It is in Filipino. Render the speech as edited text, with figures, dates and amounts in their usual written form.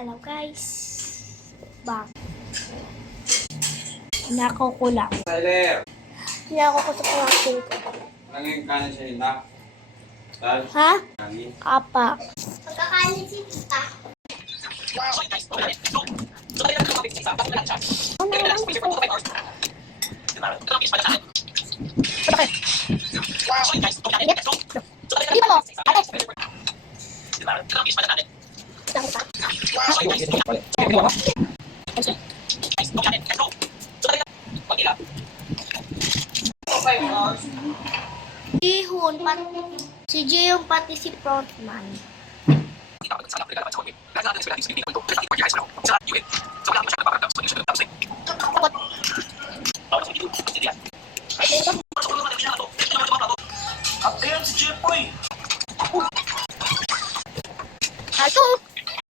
Hello guys. Bang. Nakaw ko lang. Tyler! Nakaw ko sa pangakil ko. Nanging kanin siya na. Dahil Ha? kanin. Apa. Pagkakain si tita. Di ba mo? Jihun, si Jihun pati si Frontman.